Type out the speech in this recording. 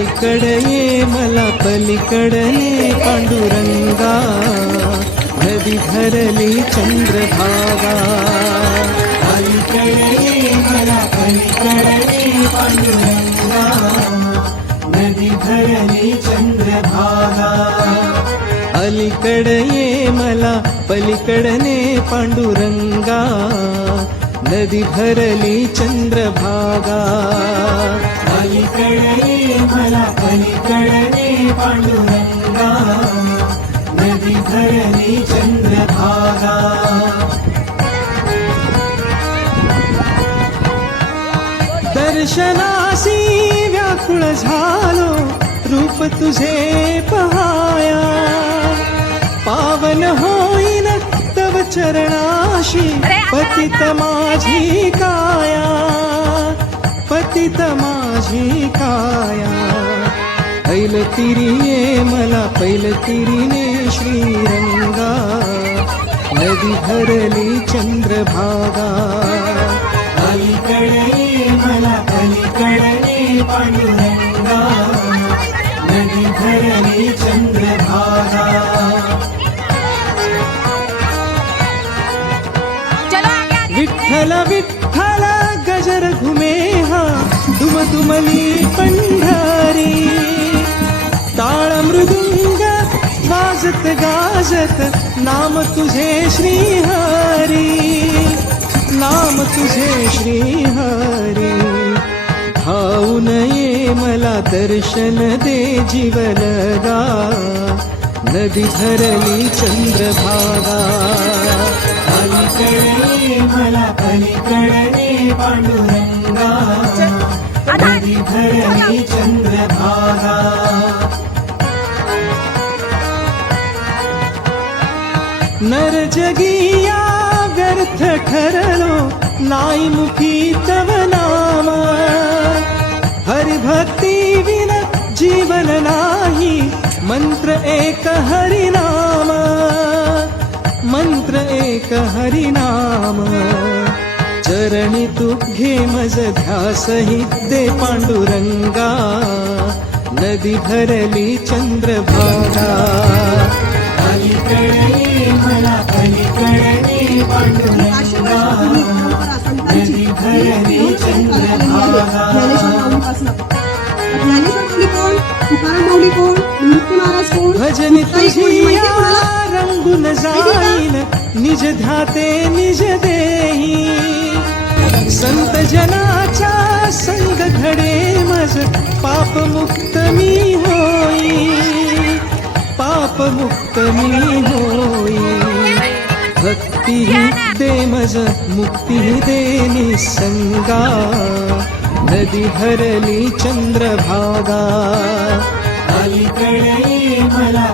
अलीकडे ये मला पलीकडे पांडुरंगा, नदी धरली चंद्रभागा. अलीकडे ये मला पलीकडे पांडुरंगा, नदी धरली चंद्रभागा. अलीकडे ये मला पलीकडे पांडुरंगा, नदी भरली चंद्रभागा. अलीकडे ये मला पलीकडे पांडुरंगा, नदी भरली चंद्रभागा. दर्शनासी व्याकुळ झालो रूप तुझे पहाया, पावन होईन तव चरणाशी पतित माझी काया, पतित माझी काया. पैलतीरी ये मला पैलतीरीने श्रीरंगा, नदी भरली चंद्रभागा. अलीकडे ये मला पलीकडे पांडुरंगा, नदी भरली चंद्रभागा. विठ्ठल विठ्ठल गजर घुमे हा दुमदुमली पंढरी, टाळ मृदुंग वाजत गाजत नाम तुझे श्रीहरी, नाम तुझे श्रीहरी. धावून ये मला दर्शन दे जीवलगा, नदी भरली चंद्रभागा. अलीकडे मला पलीकडे पांडुरंगा, नदी भरली चंद्रभागा. नर जगिया व्यर्थ ठरलो नाही मुखी तव नाम, हरिभक्ती विन जीवन नाही, मंत्र एक हरिनाम, मंत्र एक हरिनाम. चरणी तू घे मज ध्यासही दे पांडुरंगा, नदी भरली चंद्रभागा. अलीकडे मला पलीकडे पांडुरंगा, नदी भरली चंद्रभागा. भजनी तुझी रंगून जाईन निज ध्याते निज देही, संत जनाचा संग घडे मज पाप मुक्त मी होई, पाप मुक्त मी होई. भक्ती दे मज मुक्ती दे निसंगा, नदी भरली चंद्रभागा. अलीकडे मला